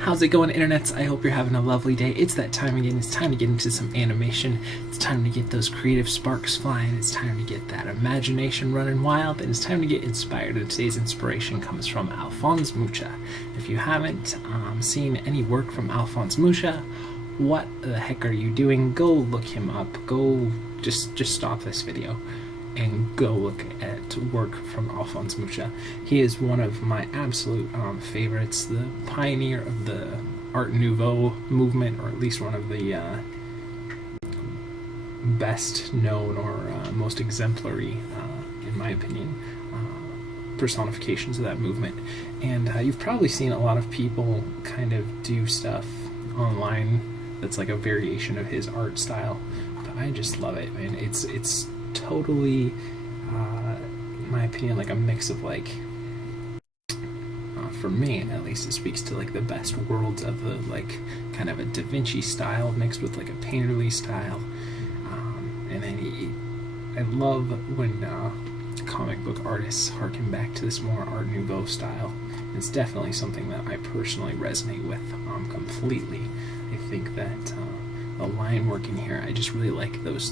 How's it going, internets? I hope you're having a lovely day. It's that time again. It's time to get into some animation. It's time to get those creative sparks flying. It's time to get that imagination running wild. And it's time to get inspired. And today's inspiration comes from Alphonse Mucha. If you haven't seen any work from Alphonse Mucha, what the heck are you doing? Go look him up. Go just stop this video and go look at work from Alphonse Mucha. He is one of my absolute favorites, the pioneer of the Art Nouveau movement, or at least one of the best known or most exemplary, in my opinion, personifications of that movement. And you've probably seen a lot of people kind of do stuff online that's like a variation of his art style, but I just love it, man. It's totally, in my opinion, like a mix of like, for me at least, it speaks to like the best worlds of the like kind of a Da Vinci style mixed with like a painterly style, and then I love when comic book artists harken back to this more Art Nouveau style. It's definitely something that I personally resonate with completely. I think that the line work in here, I just really like those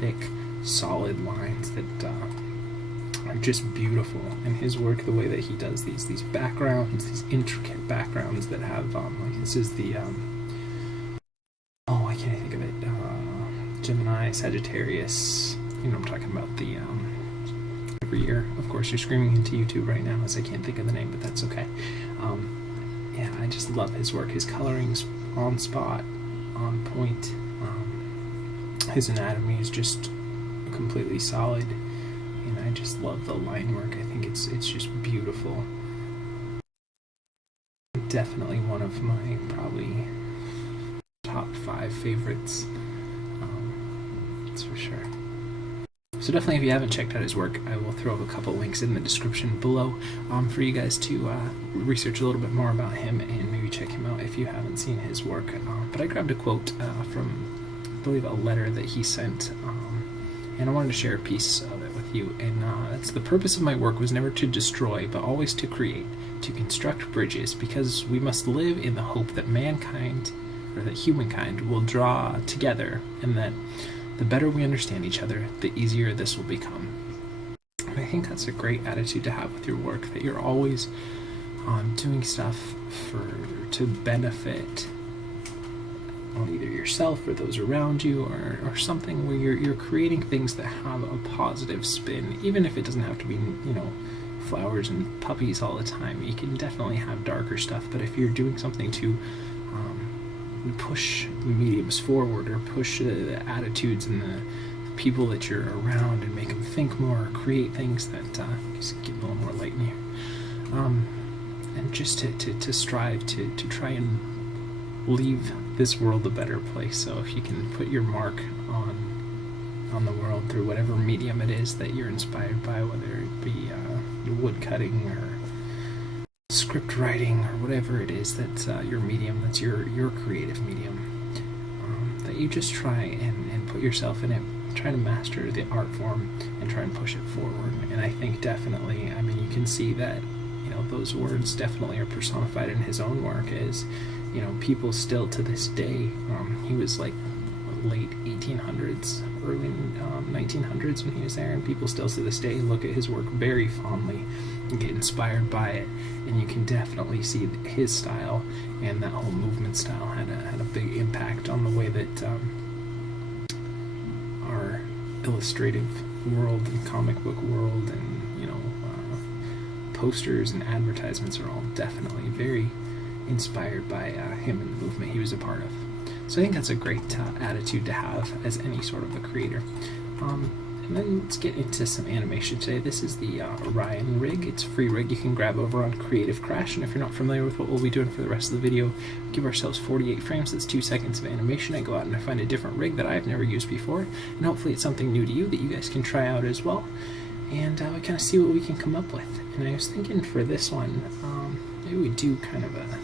thick, solid lines that are just beautiful. And his work, the way that he does these backgrounds, these intricate backgrounds that have like this is the I can't think of it, Gemini, Sagittarius, you know what I'm talking about, the every year. Of course you're screaming into YouTube right now as I can't think of the name, but that's okay. Yeah, I just love his work. His coloring's on spot, on point. His anatomy is just completely solid, and I just love the line work. I think it's just beautiful. Definitely one of my probably top 5 favorites. That's for sure. So definitely, if you haven't checked out his work, I will throw up a couple links in the description below for you guys to research a little bit more about him and maybe check him out if you haven't seen his work. But I grabbed a quote from, I believe, a letter that he sent, and I wanted to share a piece of it with you. And that's: the purpose of my work was never to destroy, but always to create, to construct bridges, because we must live in the hope that mankind, or that humankind, will draw together, and that the better we understand each other, the easier this will become. And I think that's a great attitude to have with your work, that you're always doing stuff to benefit either yourself or those around you, or something where you're creating things that have a positive spin, even if it doesn't have to be, you know, flowers and puppies all the time. You can definitely have darker stuff, but if you're doing something to push the mediums forward, or push the attitudes and the people that you're around and make them think more, or create things that just get a little more light in here, and just to strive to try and leave this world a better place. So if you can put your mark on the world through whatever medium it is that you're inspired by, whether it be wood cutting or script writing or whatever it is that's your medium, that's your creative medium, that you just try and put yourself in it, try to master the art form and try and push it forward. And I think definitely, I mean, you can see that, you know, those words definitely are personified in his own work. As, you know, people still to this day, he was like late 1800s, early 1900s when he was there, and people still to this day look at his work very fondly and get inspired by it. And you can definitely see his style and that whole movement style had a big impact on the way that our illustrative world and comic book world and, you know, posters and advertisements are all definitely very inspired by him and the movement he was a part of. So I think that's a great attitude to have as any sort of a creator. And then let's get into some animation today. This is the Orion rig. It's a free rig you can grab over on Creative Crash. And if you're not familiar with what we'll be doing for the rest of the video, give ourselves 48 frames. That's 2 seconds of animation. I go out and I find a different rig that I've never used before, and hopefully it's something new to you that you guys can try out as well. And we kind of see what we can come up with. And I was thinking for this one, maybe we do kind of a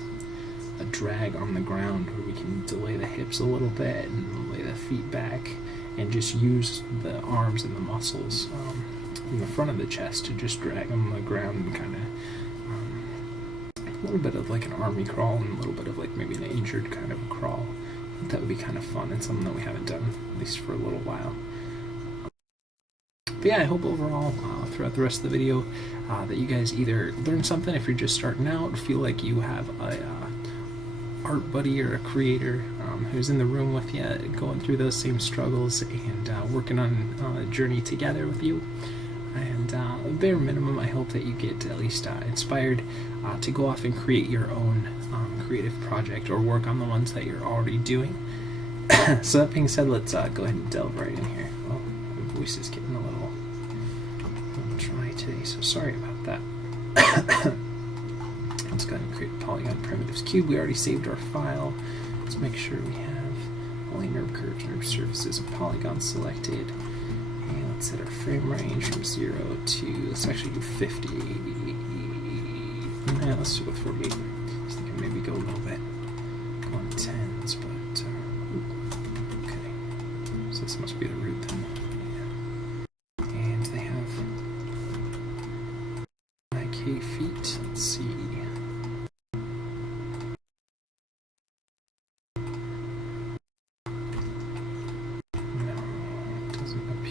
drag on the ground where we can delay the hips a little bit and lay the feet back, and just use the arms and the muscles in the front of the chest to just drag them on the ground and kind of little bit of like an army crawl and a little bit of like maybe an injured kind of a crawl. I think that would be kind of fun and something that we haven't done, at least for a little while. But yeah, I hope overall, throughout the rest of the video, that you guys either learn something if you're just starting out, feel like you have a art buddy or a creator who's in the room with you, going through those same struggles and working on a journey together with you. And bare minimum, I hope that you get at least inspired to go off and create your own creative project or work on the ones that you're already doing. So that being said, let's go ahead and delve right in here. Well, my voice is getting a little dry today, so sorry about that. Let's go ahead and create a polygon primitives cube. We already saved our file. Let's make sure we have only NURB curves, NURB surfaces, and polygons selected. And let's set our frame range from 0 to, let's actually do 50. Yeah, let's do it with 48. I was thinking maybe go a little bit, go on 10s, but okay. So this must be the root then. Yeah. And they have IK feet. Let's see.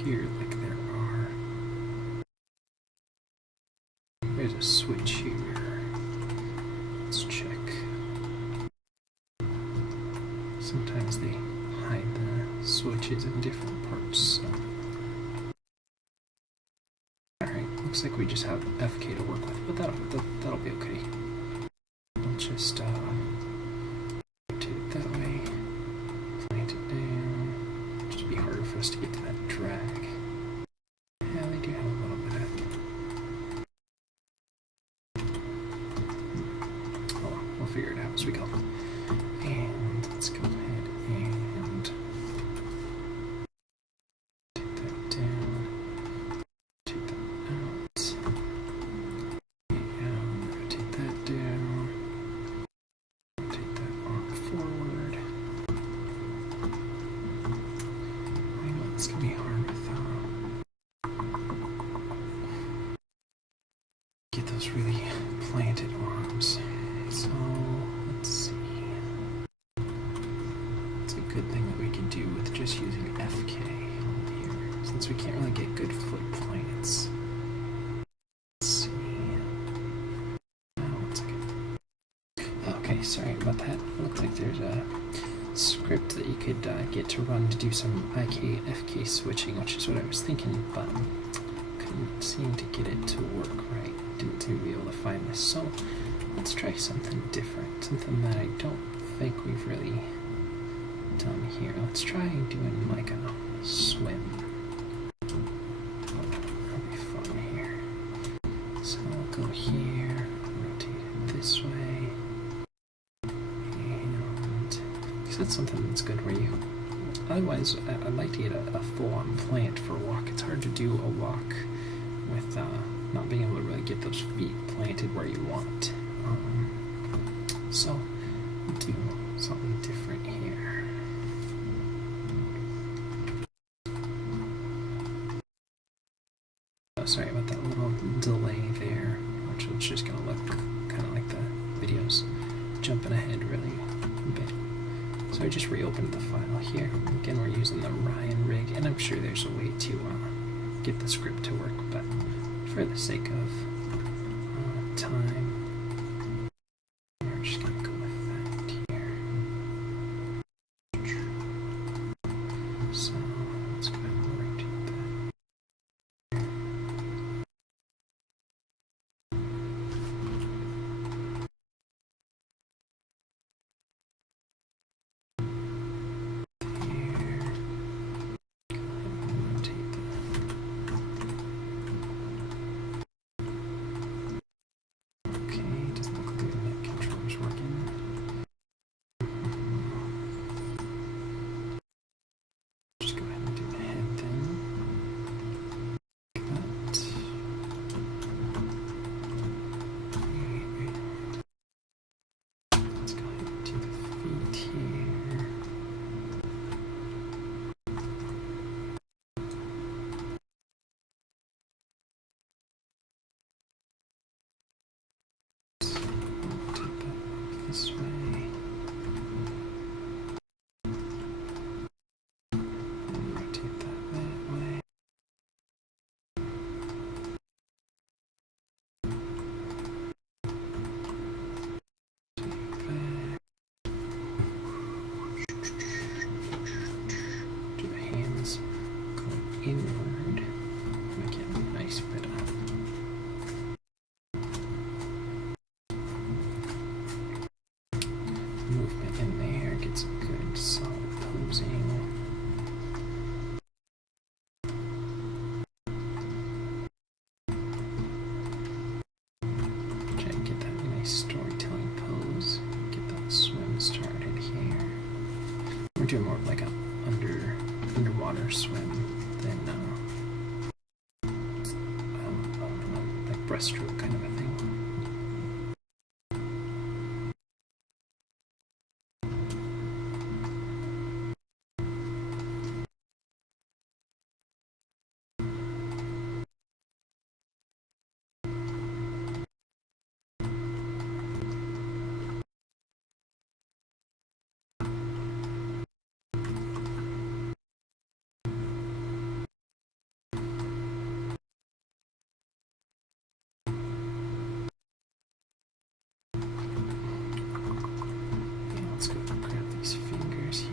Here, like there are. There's a switch here. Let's check. Sometimes they hide the switches in different parts. So. Alright, looks like we just have FK to work with, but that'll be okay. We'll just rotate it that way, plant it down. Just be harder for us to get to that drag. Yeah, they do have a little bit of. Oh well, we'll figure it out as we go. And let's go ahead and take that down, take that out, and rotate that down, rotate that arm forward. I know it's gonna be hard with get those really planted arms. So let's see. It's a good thing that we can do with just using FK here, since we can't really get good foot plants. Let's see. Oh, 1 second. Okay, sorry about that. It looks like there's a script that you could get to run to do some IK FK switching, which is what I was thinking, but couldn't seem to get it to work right. Didn't seem to be able to find this, so let's try something different, something that I don't think we've really done here. Let's try doing like a swim. That'll be fun here. So we'll go here, rotate it this way, and because that's something that's good where you. Otherwise, I'd like to get a full-on plant for a walk. It's hard to do a walk with not being able to really get those feet planted where you want. So, do something different here. Oh, sorry about that little delay there, which was just going to look kind of like the videos jumping ahead really a bit. So I just reopened the file here. Again, we're using the Ryan rig, and I'm sure there's a way to get the script to work, but for the sake of time, we're just going to go with that here. So let's go ahead and rotate that. Okay, doesn't look like the net controller's working. this way. And rotate that way. Do the hands going inward. Make it a nice bit of movement in there, get some good solid posing. Try and get that nice storytelling pose. Get that swim started here. We're doing more of like a underwater swim than like breaststroke kind of a thing. Let's go grab these fingers here.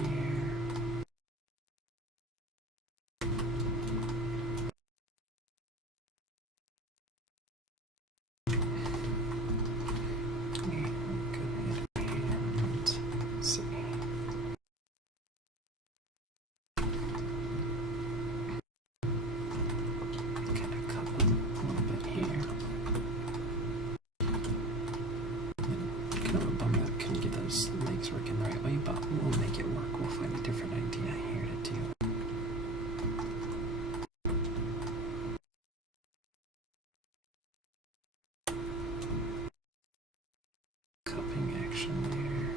And go ahead and see. Kind of cup them a little bit here. Kind of a bummer that couldn't get those legs working the right way, but we'll make it work. We'll find a different idea here to do. Cupping action there.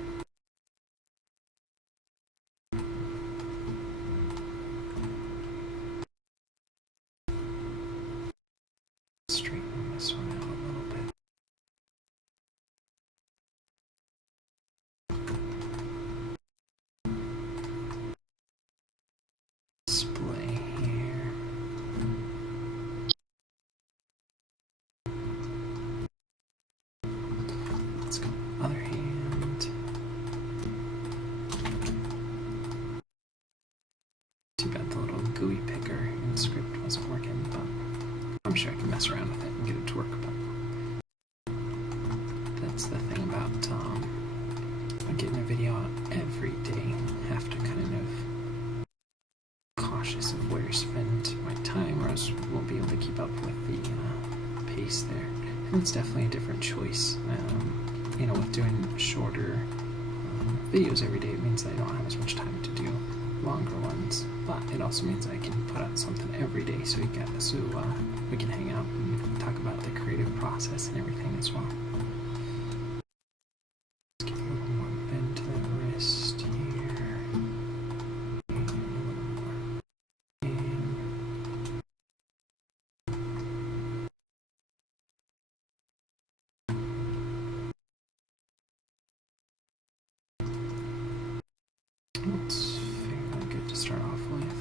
Straighten this one out a little bit. Display here. Let's go other hand. Too bad the little GUI picker in script wasn't working, but I'm sure I can mess around with it and get it to work. But that's the thing about getting a video out every day. I have to kind of cautious of where I spend my time, or else won't be able to keep up with the pace there. And it's definitely a different choice. With doing shorter videos every day, it means I don't have as much time to do longer ones. But it also means I can put out something every day, so we can hang out and talk about the creative process and everything as well. Let's give a little more bend to the wrist here. And a little more in. It's fairly good to start off with.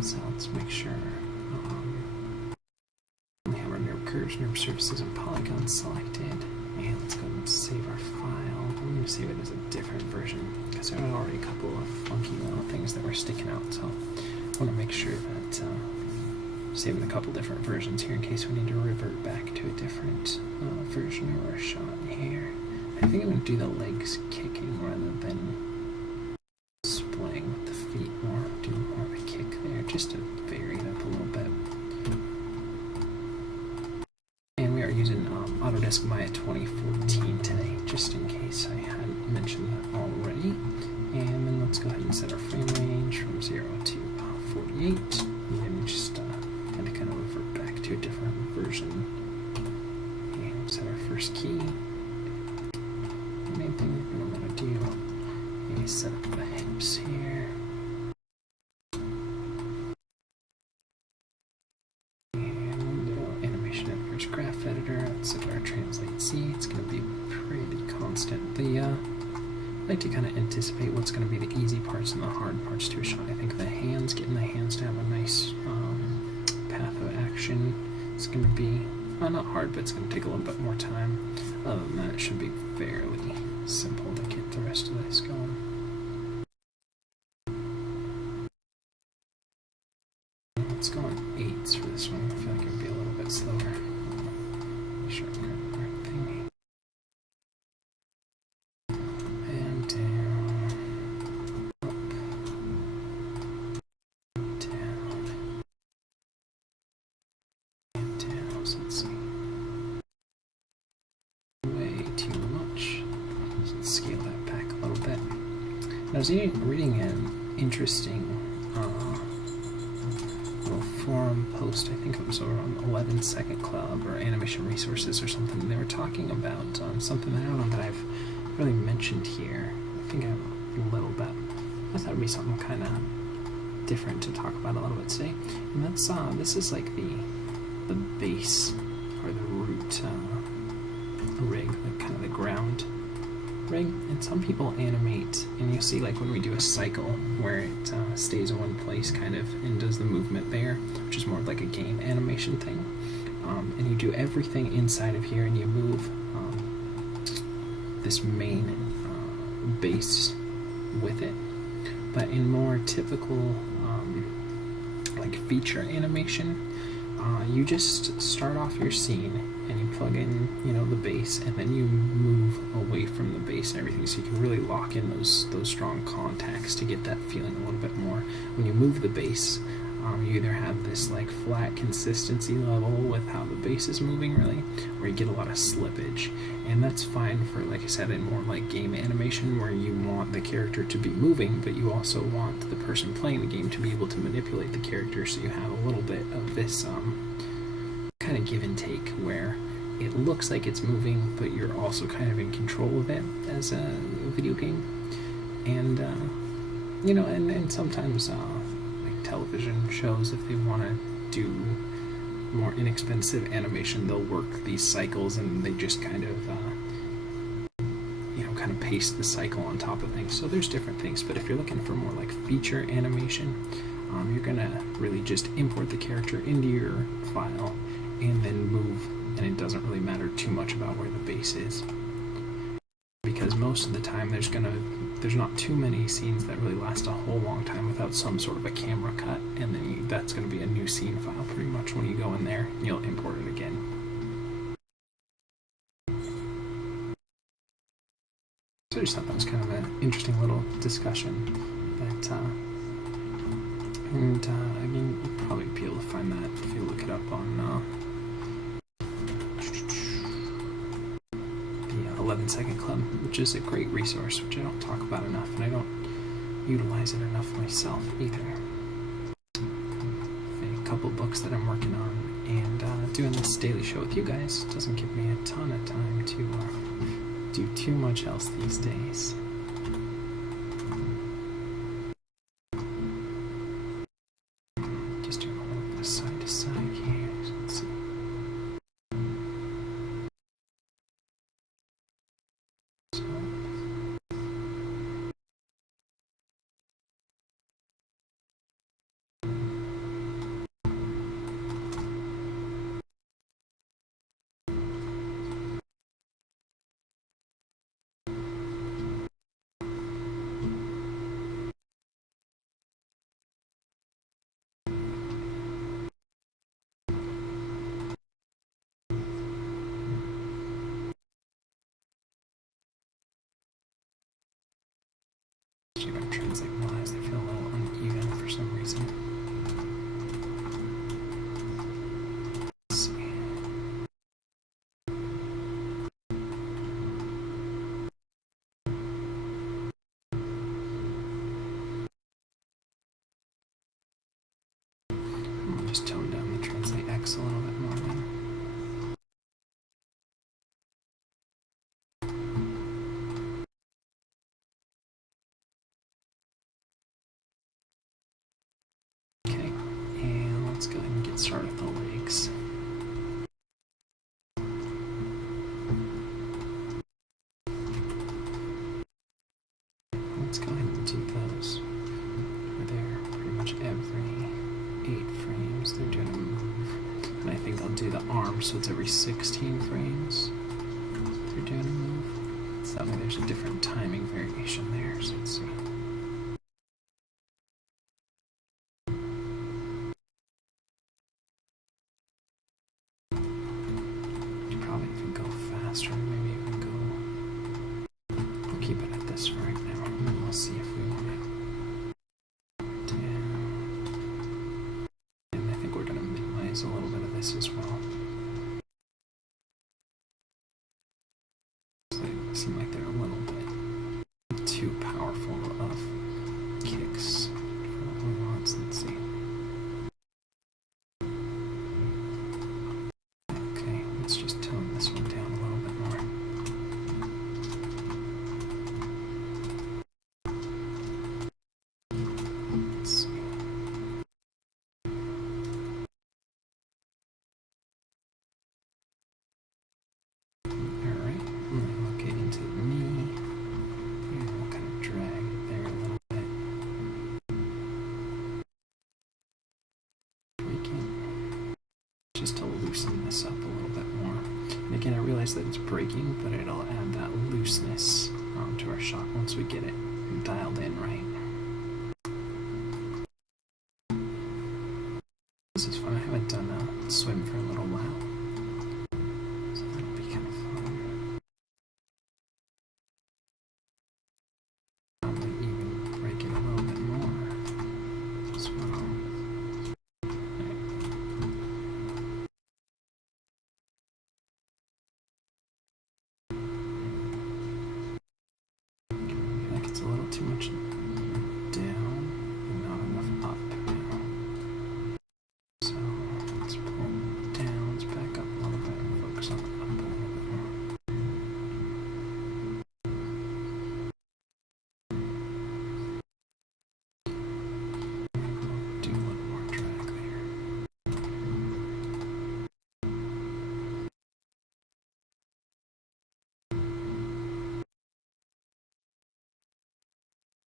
So let's make sure we have our nerve curves, nerve surfaces, and polygons selected. And let's go ahead and save our file. I'm going to save it as a different version because there are already a couple of funky little things that were sticking out. So I want to make sure that saving a couple different versions here in case we need to revert back to a different version or a shot here. I think I'm going to do the legs kicking rather than splaying with the feet more. Do more of a kick there just to vary it up a little bit. And we are using Autodesk Maya 2014 today, just in case I hadn't mentioned that already. And then let's go ahead and set our frame range from 0 to 48, and then just kind of revert back to a different version. And set our first key. The main thing we're going to want to do is set up the hips here. And I like to kind of anticipate what's going to be the easy parts and the hard parts to a shot. I think the hands, getting the hands to have a nice path of action, it's going to be not hard, but it's going to take a little bit more time. Other than that, it should be fairly simple to get the rest of this going. Let's go on 8s for this one. I feel like it would be a little bit slower. Make sure I've got the right thing. And down, up, down, and down. So let's see. Way too much. So let's scale that back a little bit. I was reading an interesting little forum post. I think it was over on 11 Second Club or Animation Resources or something. And they were talking about something that I don't know that I've really mentioned here. I think a little bit. I thought it would be something kind of different to talk about a little bit today. And that's this is like the base or the root rig, like kind of the ground rig. And some people animate, and you'll see like when we do a cycle where it stays in one place kind of and does the movement there, which is more like a game animation thing. And you do everything inside of here and you move this main base with it. But in more typical like feature animation, you just start off your scene and you plug in, the base, and then you move away from the base and everything, so you can really lock in those strong contacts to get that feeling a little bit more. When you move the base, you either have this like flat consistency level with how the base is moving really, or you get a lot of slippage, and that's fine for, like I said, in more like game animation where you want the character to be moving, but you also want the person playing the game to be able to manipulate the character, so you have a little bit of this kind of give and take where it looks like it's moving, but you're also kind of in control of it as a video game. And and sometimes like television shows, if they want to do more inexpensive animation, they'll work these cycles and they just kind of kind of paste the cycle on top of things. So there's different things, but if you're looking for more like feature animation, you're gonna really just import the character into your file and then move, and it doesn't really matter too much about where the base is, because most of the time there's not too many scenes that really last a whole long time without some sort of a camera cut, and then that's going to be a new scene file pretty much when you go in there and you'll import it again. So I just thought that was kind of an interesting little discussion that and again, you'll probably be able to find that if you look it up on the 11 Second Club, which is a great resource, which I don't talk about enough, and I don't utilize it enough myself either. A couple books that I'm working on, and doing this daily show with you guys doesn't give me a ton of time to do too much else these days. If I translate my eyes, they feel a little uneven for some reason. Let's see. I'm gonna just tone down the translate X a little bit more then. Let's go ahead and get started with the legs. arm, so it's every 16 frames they're doing a move. So that way there's a different timing variation there. So let's see. Probably if we go faster, maybe even go. We'll keep it at this for right now, and then we'll see if we want it down. And I think we're going to minimize a little bit of this as well. So they seem like they're a little bit too powerful of kicks for what we want. So let's see. Okay, let's just tone this one down a little bit more. Let's see. Alright, we'll get into the knee. And we'll kind of drag it there a little bit. Breaking. Just to loosen this up a little bit more. And again, I realize that it's breaking, but it'll add that looseness to our shot once we get it dialed in right. This is fun. I haven't done a swim for a little while, so that'll be kind of fun. Probably even break it a little bit more as well. It's a little too much down and not enough up now. So let's pull down, let's back up a little bit and focus on the up a little bit more. We'll do a little more drag there.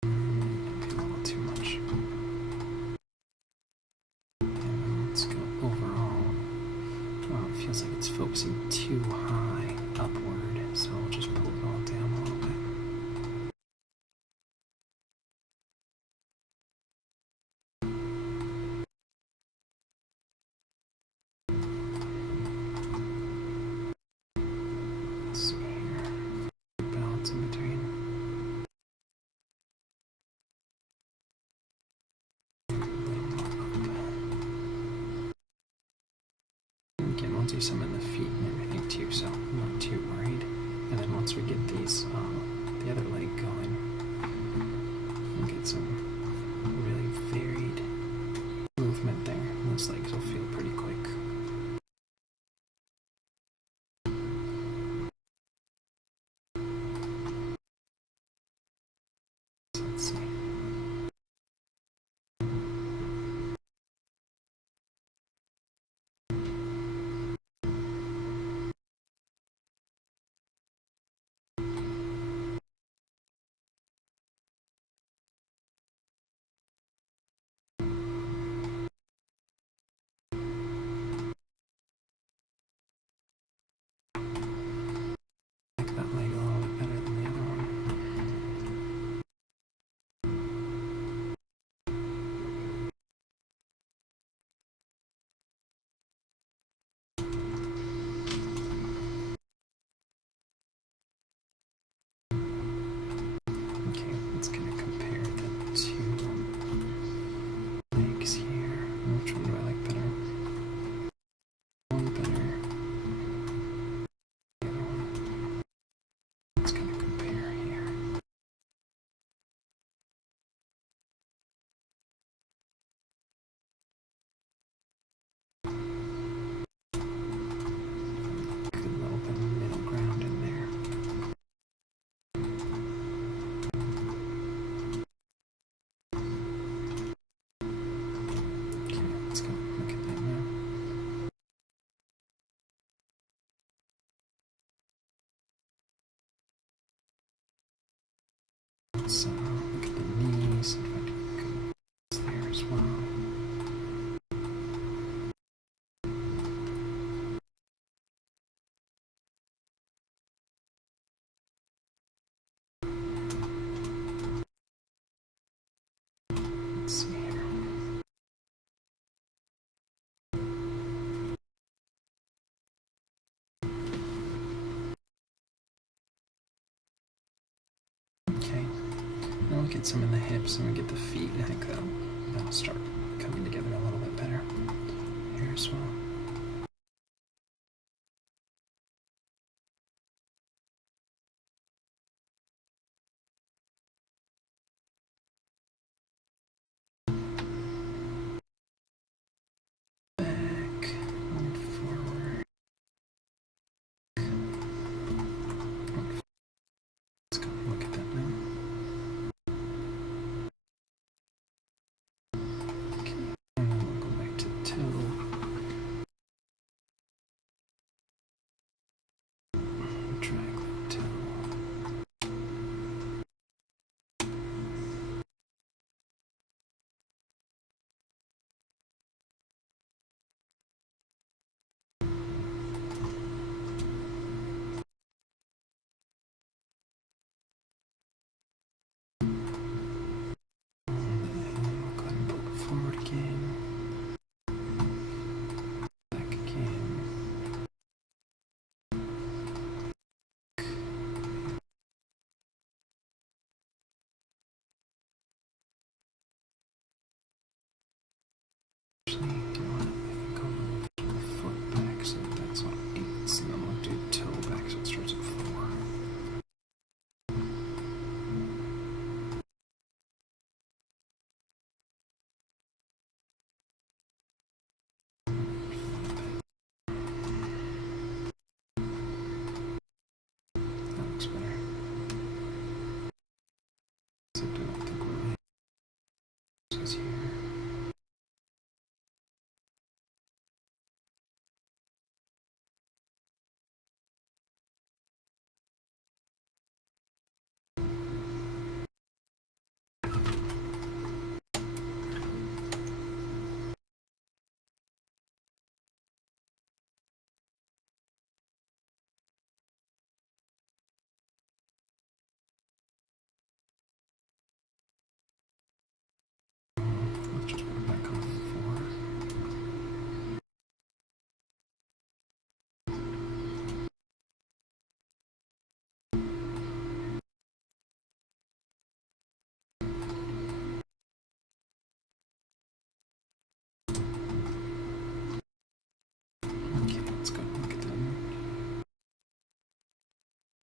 Maybe a little too much. And let's go overall. Oh, it feels like it's focusing too high upward, so we'll just pull it all down a little bit. Let's see here. Balance in between. Again, we'll do some in the feet and everything too, so I'm not too worried. And then once we get these, the other leg going, we'll get some really varied movement there. And those legs will feel pretty quick. So let's see. Like that leg a little bit better than the other one. Okay, let's kind of compare the two legs here. Which one do I like better? One better. The other one. Let's kind of compare here. Good little bit of middle ground in there. Okay, let's go look at that now. Let's look at the knees, if I can go there as well. get some in the hips and we get the feet, I think that'll start coming together a little bit better here as well.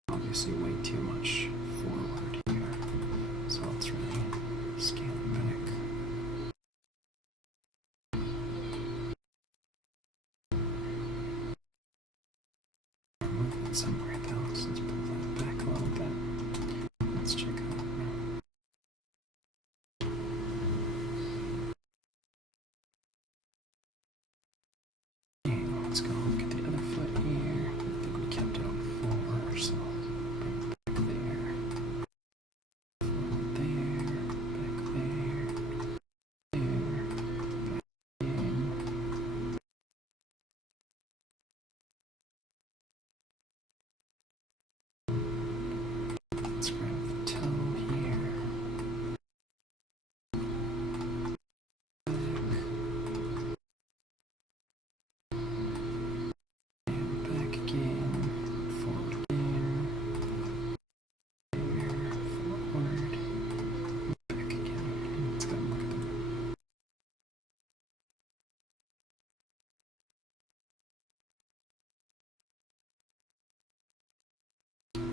Obviously way too much forward here, so let's really scale it back. Movement somewhere though, so let's pull that back a little bit. Let's check out now. And let's go look at the other foot here. I think we kept it on 4, so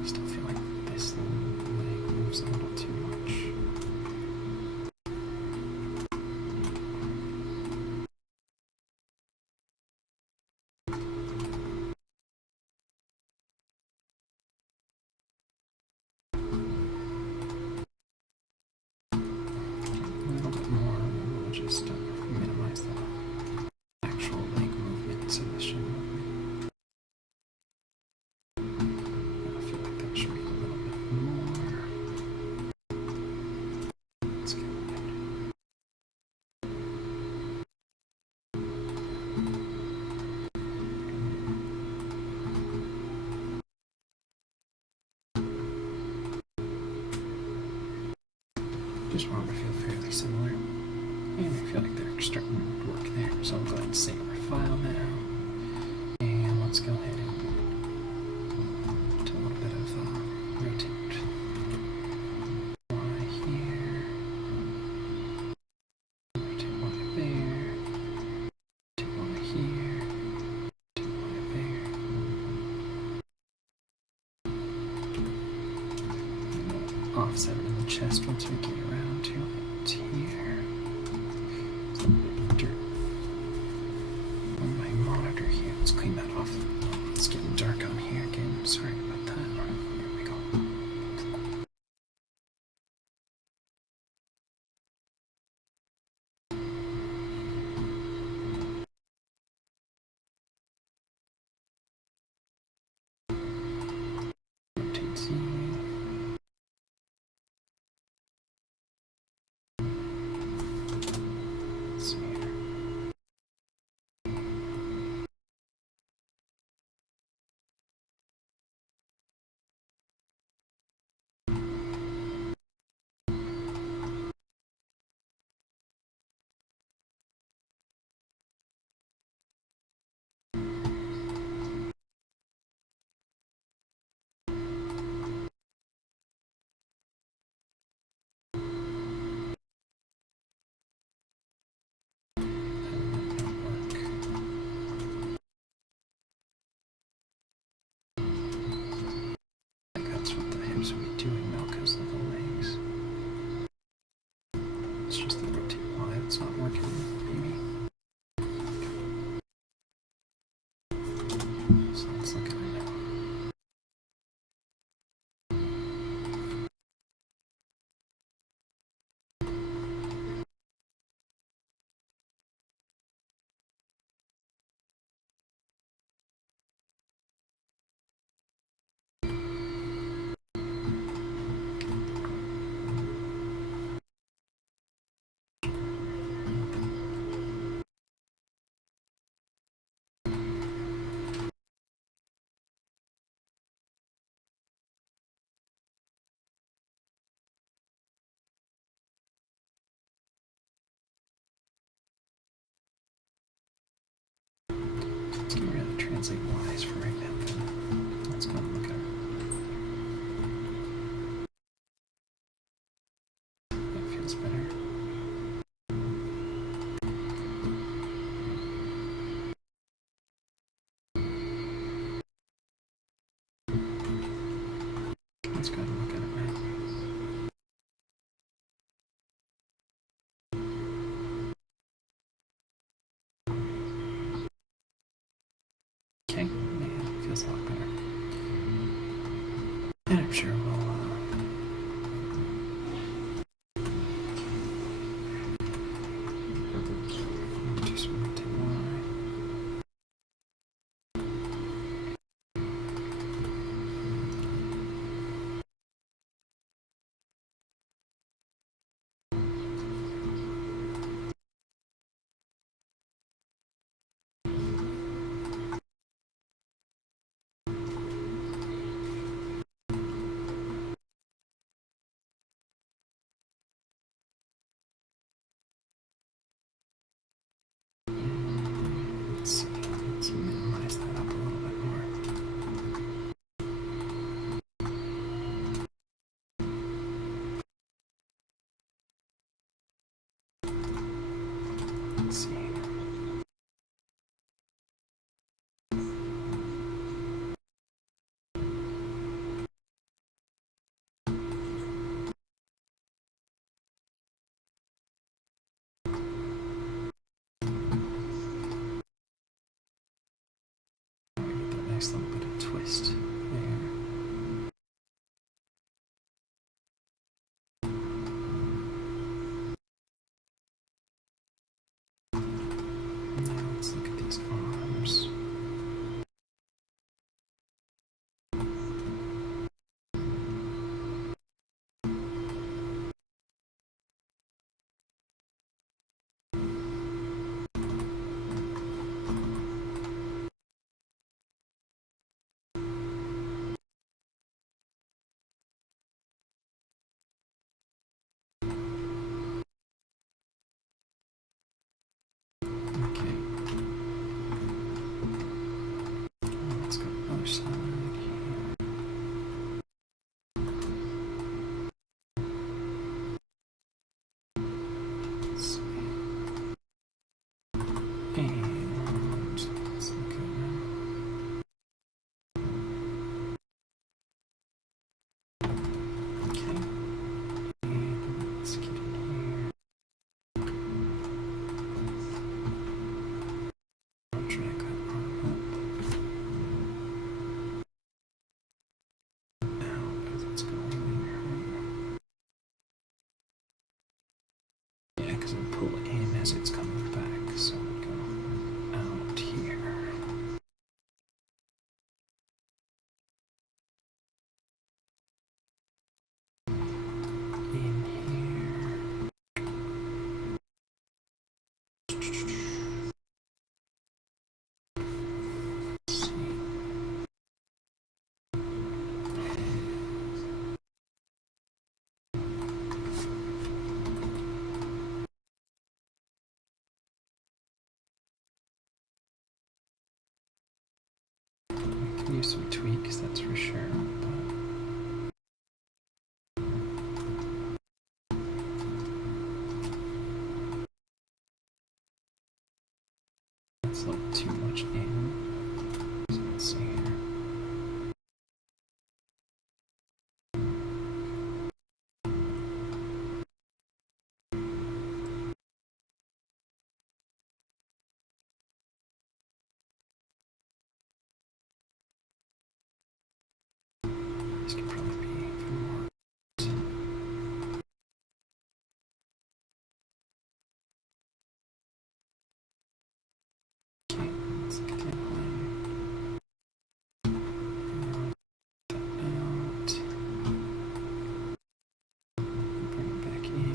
still feel like this leg moves a little too much. A little bit more, we'll just minimize the actual leg movement to the shin movement. Just want to feel fairly similar, and I feel like they're starting to work there, so I'll go ahead and save our file now, and let's go ahead and do a little bit of rotate Y here. offset in the chest once we get around to it here. There's a bit of dirt on my monitor here. Let's clean that off. It's getting dark on here again. Sorry about that. Here we go. Rotate Z. Let's see here. That's what the hips would be doing now because of the legs. It's just the rotate Y that's not working, maybe. So let's look at it now. Let's get rid of the translate Y's for right now. Let's go and look at it. That feels better. Let's go ahead and look at it now. Okay, man, feels a lot better. And I'm sure we'll just rotate Y. Let's minimize that up a little bit more. Let's see. Get that nice little bit of twist there. Now let's look at these arms. do some tweaks, that's for sure. That's not too much in. So let's see here. This could probably be even more. Okay, let's get that one. Out. Bring it back in.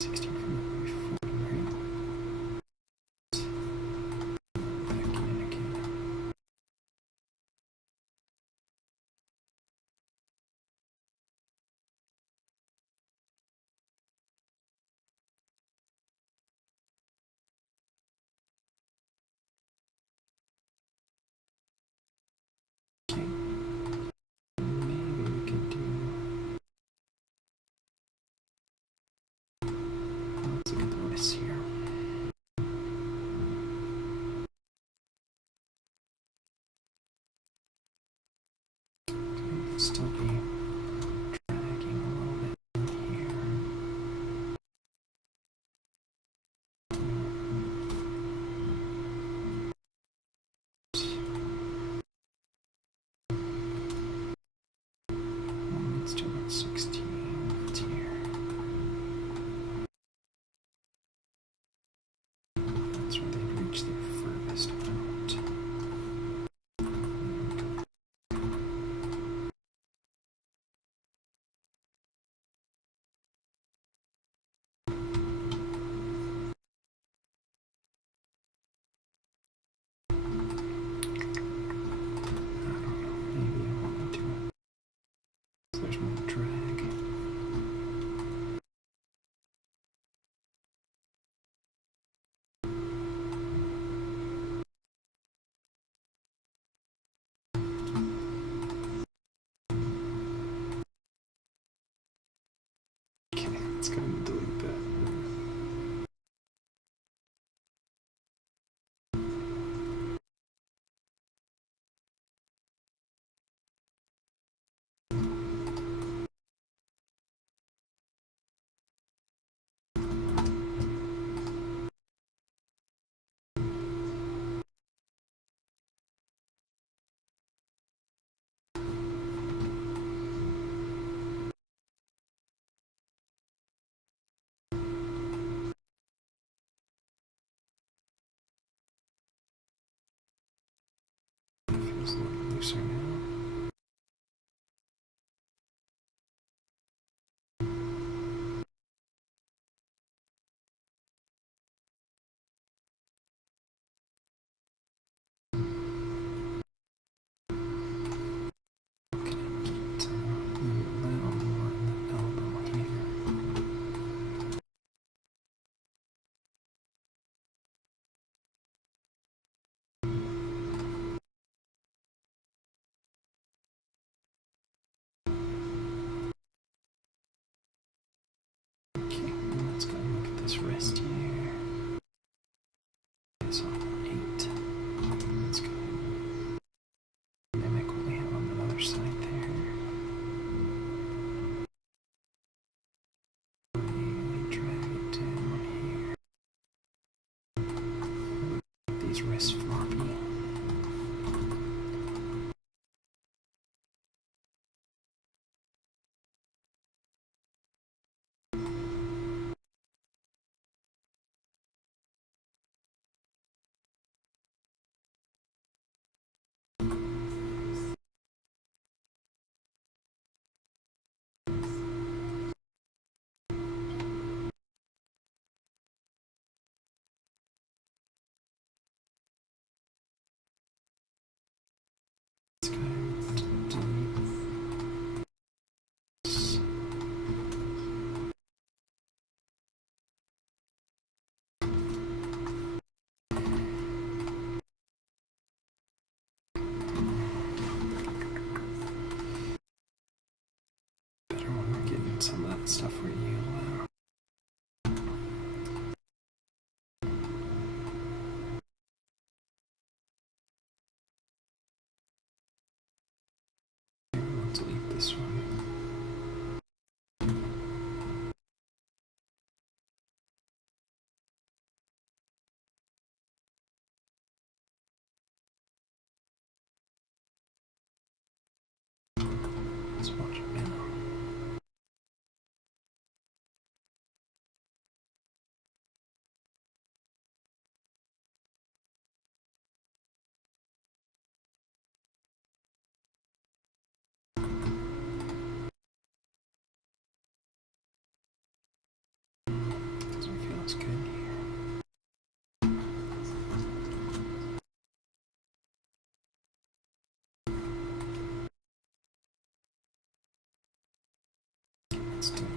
16 from the before, right? Back in again. Okay. Maybe we could do. Let's look at the wrists here. Still be dragging a little bit in here. Let's do about 16 here. That's where they reach their furthest out. There's more drag. Okay, let's go and delete that. It feels a little looser now. Okay, put a little more in the elbow here. Okay, let's go and look at this wrist here. It's on 8. Let's go and mimic what we have on the other side there. Really drag it down here. Make these wrists floppy. stuff where you we'll delete this one. Let's watch it now. Doesn't feel as good here. Let's do it.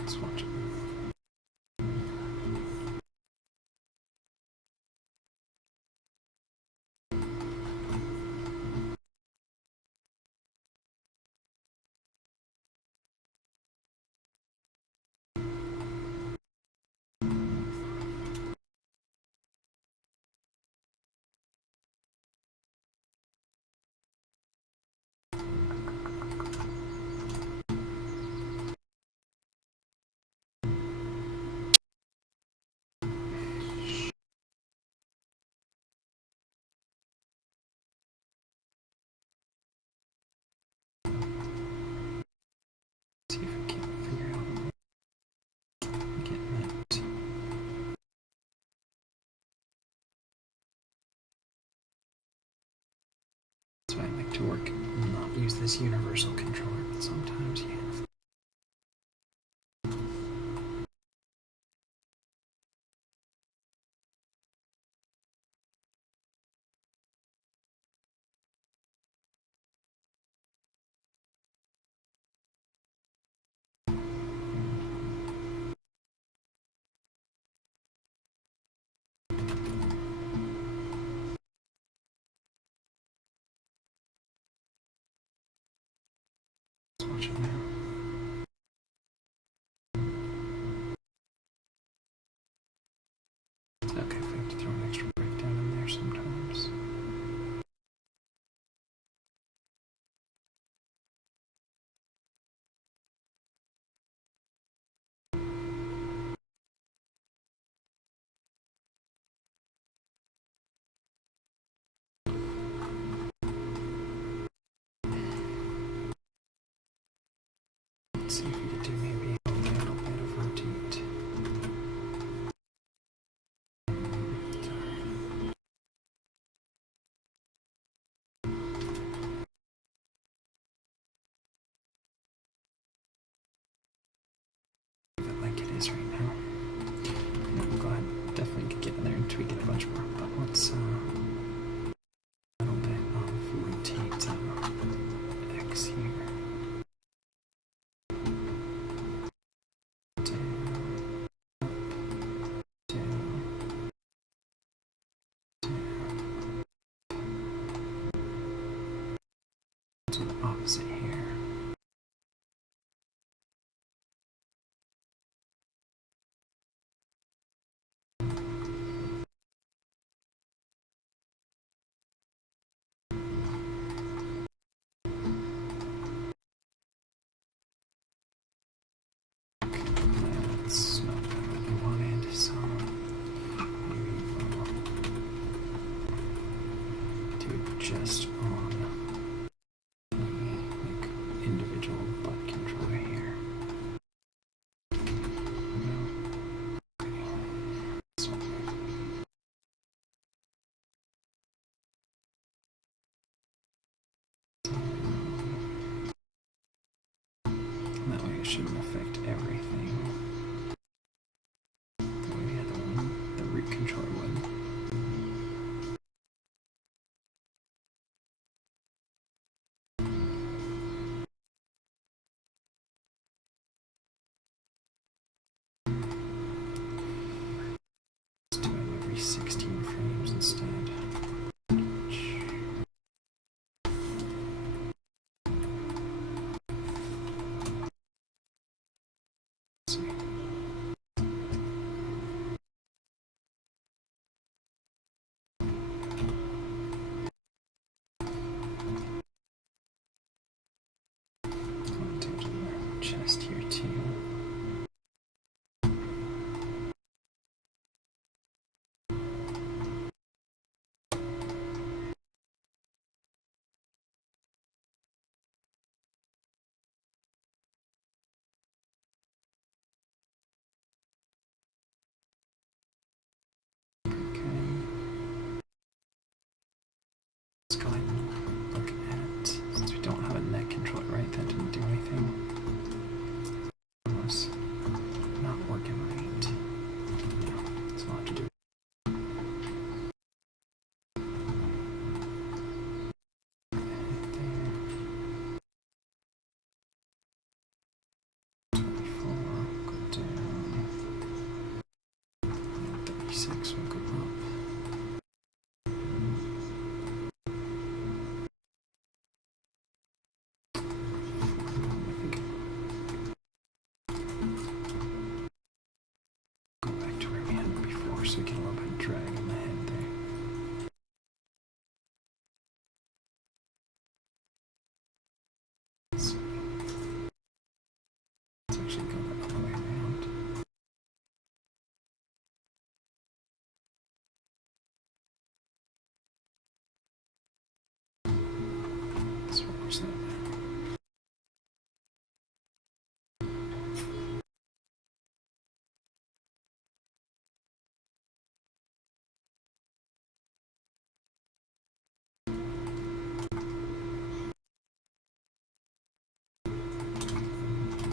Let's watch it. See if we can figure out getting that. That's why I like to work and not use this universal controller, but sometimes you have to. Let's watch it now. It's okay if we have to throw an extra breakdown in there sometimes. Let's see if we could do maybe a little bit of rotate. Leave it like it is right now. And then we'll go ahead and definitely get in there and tweak it a bunch more. But let's a little bit of rotate X here. To the opposite here. just on the individual butt controller here. That way it shouldn't affect everything the way the other one, the root controller would. Let's do it every 16 frames instead. Chest here too. Let's go ahead and look at, since we don't have a neck controller, right? That didn't do anything. It was not working right. No, it's a lot to do. So we get a little bit of drag on the head there. Let's actually go the other way around. Let's watch that now.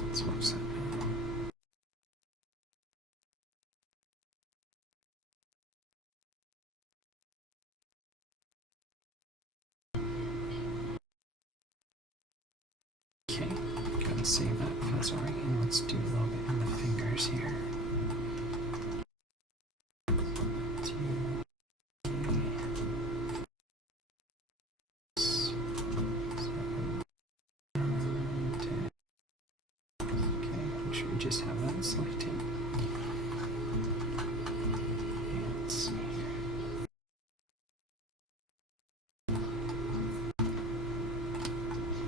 Let's watch that now. Okay, gotta save that if that's alright, and let's do a little bit in the fingers here. 2, 3, 6, 7, 9, 10. Okay, make sure we just have that selected. And let's see here.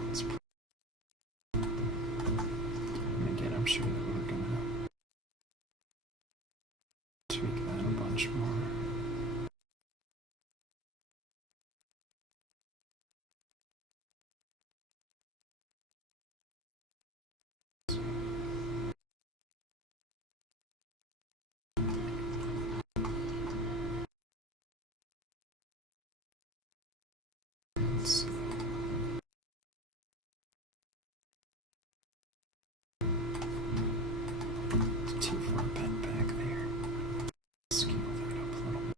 Let's put, and again, I'm sure that we're gonna tweak that a bunch more. Let's see. It's too far bent back there. Scale that up a little bit.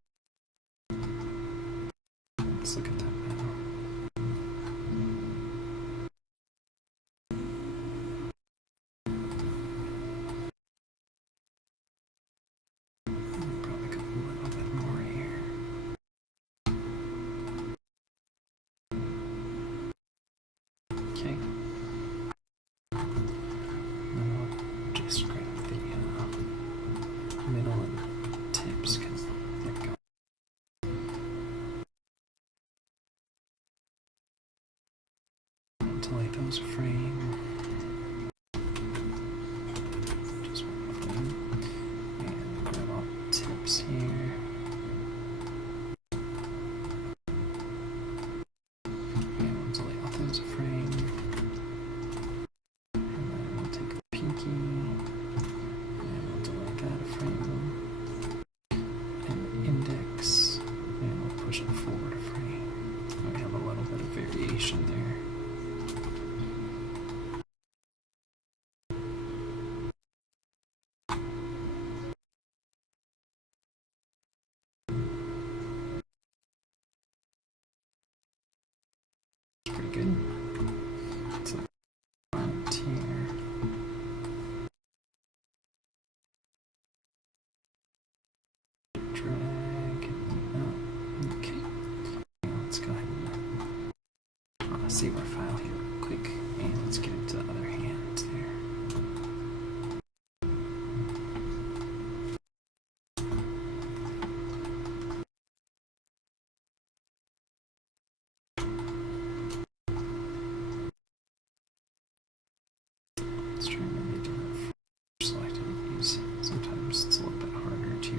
Let's look at that now. Probably go a little bit more here. Okay. Then I'll just grab the middle and tips. There we go. To lay those frame. Just one of them. And grab all the tips here. Save our file here real quick, and let's get into the other hand there. Let's try and really do it for selected views. Sometimes it's a little bit harder to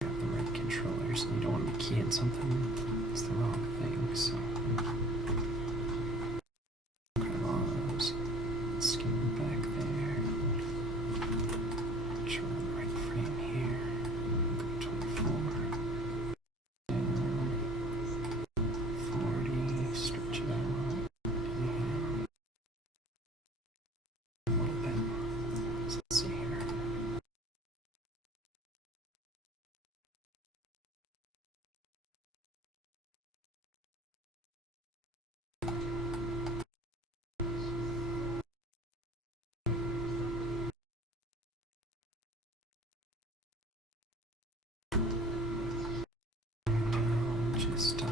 have the right controllers, and you don't want to be keying something that's the wrong thing, so skim back there. Make sure we're in the right frame here. Go 24. Down. 40. Stretch it out. And a little bit. So let's see here. Just all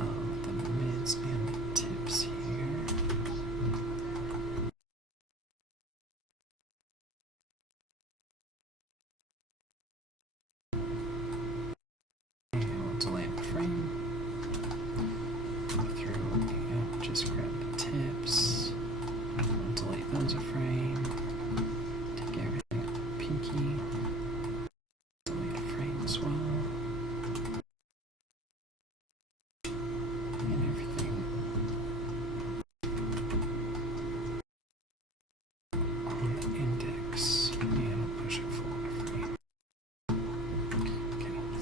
of the mids and the tips here. And we'll delay the frame. Go through and just grab the tips. We'll delay those a frame. Take everything up the pinky. Delete a frame as well.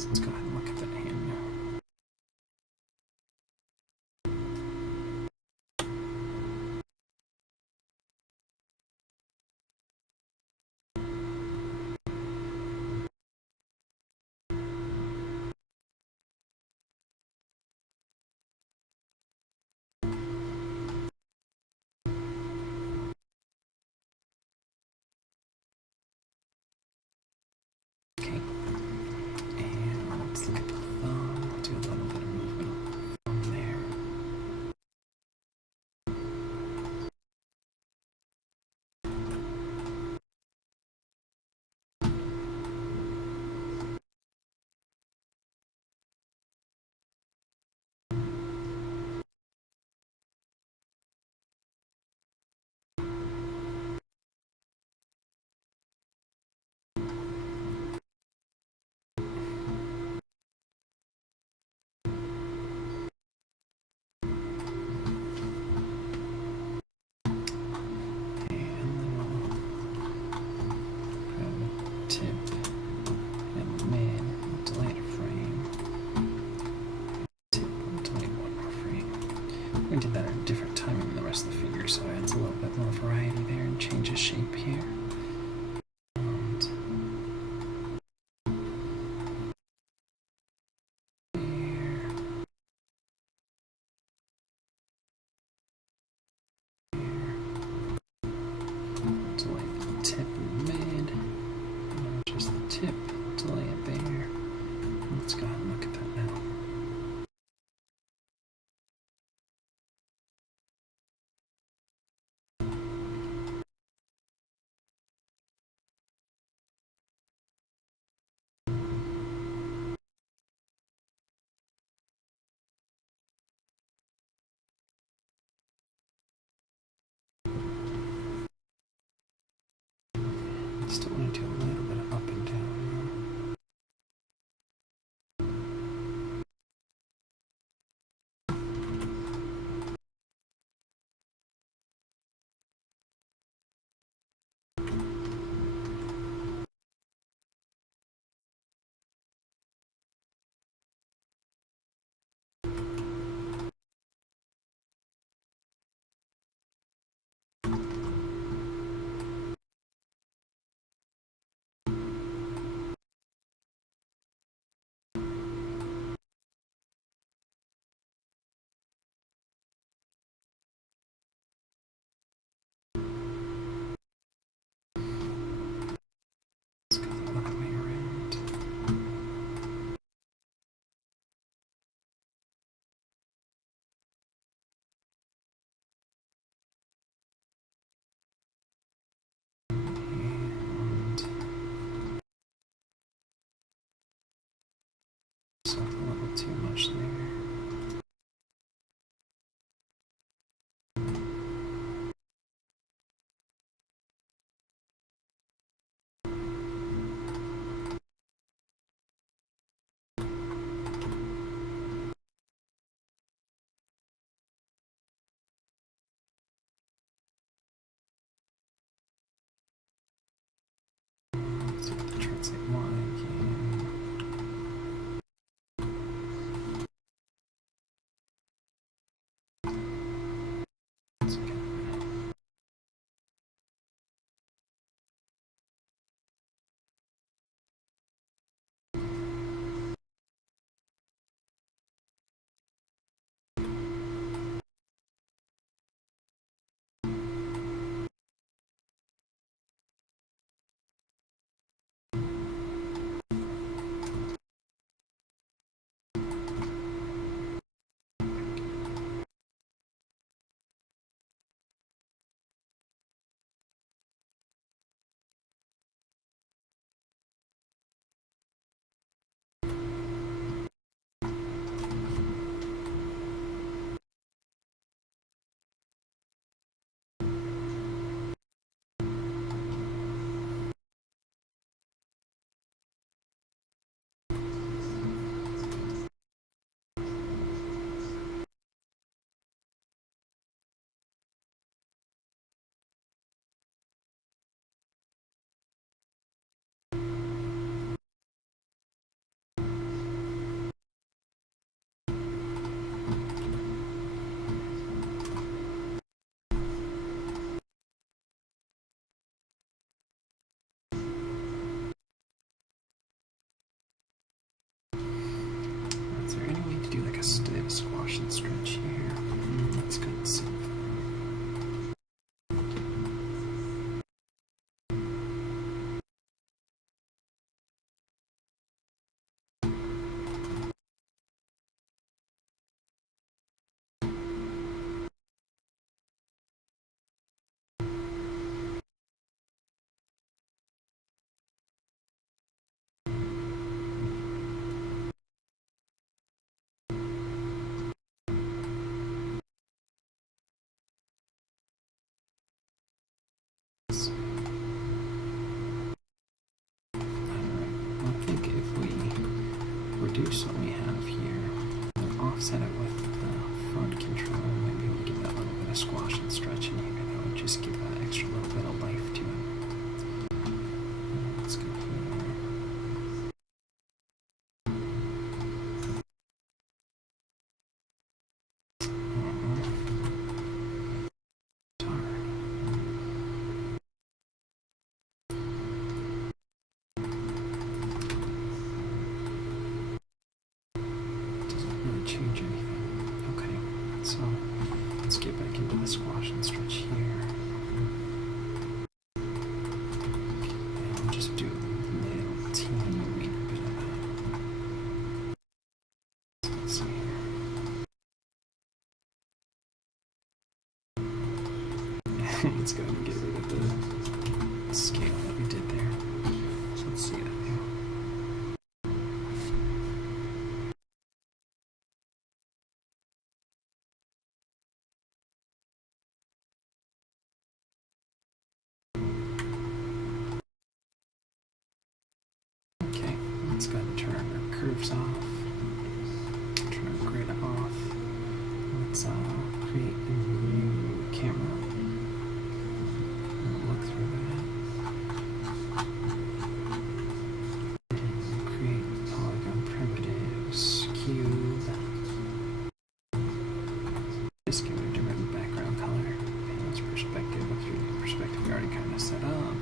Let's go ahead and look at that hand now. Okay. And let's look at the thumb. We'll do a little bit of movement from there. We did that at a different timing than the rest of the figure, so it adds a little bit more variety there and changes shape here. And delay the tip and mid, and just the tip, delay it there. Let's go ahead and look at that now. Still want to do a little bit of up and down. squash and stretch here. Let's go and see. Reduce what we have here and offset it with the front control. Maybe we'll give that a little bit of squash and stretch in here. That would just give that extra little bit of life to it. Let's go here. Change anything. Okay, so let's get back into the squash and stretch here. And I'll just do a little teeny bit of that. So let's see here. Let's go and get rid of the scale that we did there. So let's see that now. Let's go ahead and turn our curves off, turn our grid off. Let's create a new camera. We'll look through that. And create polygon primitives, cube. Just give it a different background color. Panel's perspective, look through the perspective we already kind of set up.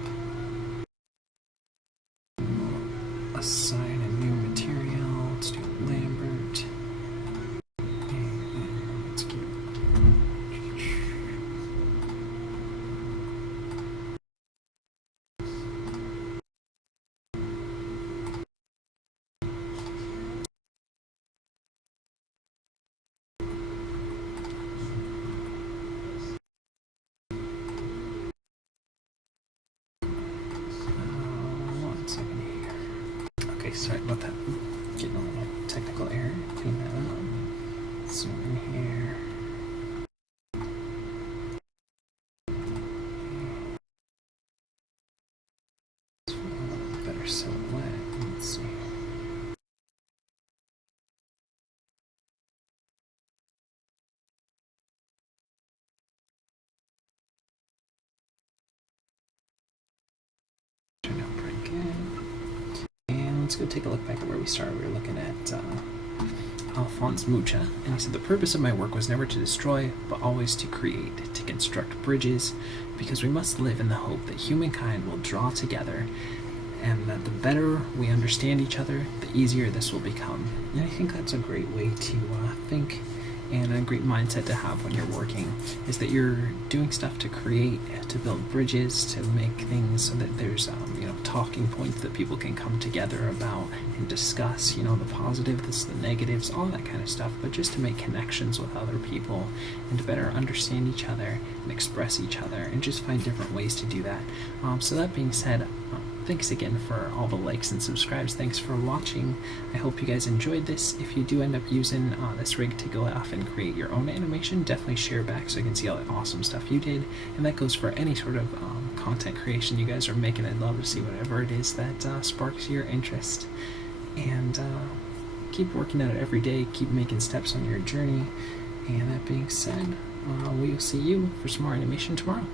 Assign a new material. Let's do Lambert. And let's get one second here. Okay, sorry about that. Getting a little technical error. Clean that up. Zoom in here. Let's get a little better silhouette. Let's see. Turned out pretty good. And let's go take a look back at where we started. We were looking at Alphonse Mucha, and he said, "The purpose of my work was never to destroy, but always to create, to construct bridges, because we must live in the hope that humankind will draw together, and that the better we understand each other, the easier this will become." And I think that's a great way to think, and a great mindset to have when you're working, is that you're doing stuff to create, to build bridges, to make things so that there's talking points that people can come together about and discuss, the positives, the negatives, all that kind of stuff, but just to make connections with other people and to better understand each other and express each other and just find different ways to do that. So that being said, thanks again for all the likes and subscribes. Thanks for watching. I hope you guys enjoyed this. If you do end up using this rig to go off and create your own animation, definitely share back so I can see all the awesome stuff you did. And that goes for any sort of content creation you guys are making. I'd love to see whatever it is that sparks your interest. And keep working at it every day. Keep making steps on your journey. And that being said, we'll see you for some more animation tomorrow.